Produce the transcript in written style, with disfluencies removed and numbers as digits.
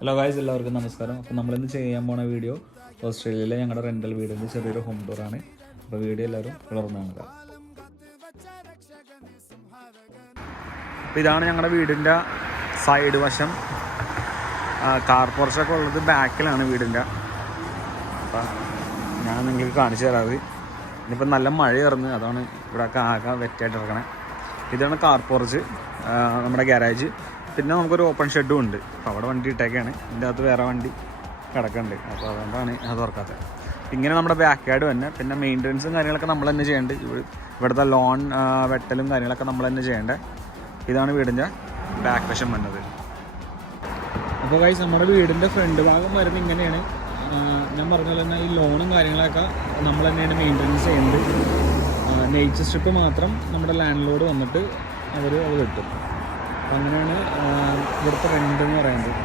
Hello guys, എല്ലാവർക്കും നമസ്കാരം. അപ്പോൾ നമ്മളിന്ന് ചെയ്യാൻ പോണ വീഡിയോ ഓസ്ട്രേലിയയിലെ ഞങ്ങളുടെ റെൻ്റൽ വീടിൻ്റെ ചെറിയൊരു ഹോം ടൂറാണ്. അപ്പോൾ വീഡിയോ എല്ലാവരും തുടർന്ന് കാണുക. അപ്പോൾ ഇതാണ് ഞങ്ങളുടെ വീടിൻ്റെ സൈഡ് വശം. കാർ പോർച്ചൊക്കെ ഉള്ളത് ബാക്കിലാണ് വീടിൻ്റെ. അപ്പം ഞാൻ നിങ്ങൾക്ക് കാണിച്ചു തരാറ്. ഇനിയിപ്പോൾ നല്ല മഴ കയറുന്നു, അതാണ് ഇവിടെയൊക്കെ ആകെ വെറ്റായിട്ട് ഇറക്കണേ. ഇതാണ് കാർ പോർച്ച്, നമ്മുടെ ഗാരേജ്. പിന്നെ നമുക്കൊരു ഓപ്പൺ ഷെഡും ഉണ്ട്. അപ്പോൾ അവിടെ വണ്ടി ഇട്ടേക്കാണ്. ഇതിൻ്റെ അകത്ത് വേറെ വണ്ടി കിടക്കുന്നുണ്ട്, അപ്പോൾ അതുകൊണ്ടാണ് അത് തുറക്കാത്തത്. ഇങ്ങനെ നമ്മുടെ ബാക്ക് യാർഡ് തന്നെ. പിന്നെ മെയിൻ്റനൻസും കാര്യങ്ങളൊക്കെ നമ്മൾ തന്നെ ചെയ്യേണ്ടത്. ഇവിടുത്തെ ലോൺ വെട്ടലും കാര്യങ്ങളൊക്കെ നമ്മൾ തന്നെ ചെയ്യേണ്ടത്. ഇതാണ് വീടിൻ്റെ ബാക്ക് വശം വന്നത്. അപ്പോൾ ഗൈസ്, നമ്മുടെ വീടിൻ്റെ ഫ്രണ്ട് ഭാഗം വരുന്നത് ഇങ്ങനെയാണ്. ഞാൻ പറഞ്ഞ പോലെ തന്നെ ഈ ലോണും കാര്യങ്ങളൊക്കെ നമ്മൾ തന്നെയാണ് മെയിൻ്റനൻസ് ചെയ്യുന്നത്. നെയ്ച്ചർ സ്ട്രിപ്പ് മാത്രം നമ്മുടെ ലാൻഡ് ലോഡ് വന്നിട്ട് അവർ അത് കിട്ടും. അപ്പം അങ്ങനെയാണ് ഇവിടുത്തെ റെൻ്റ് എന്ന് പറയുന്നത്.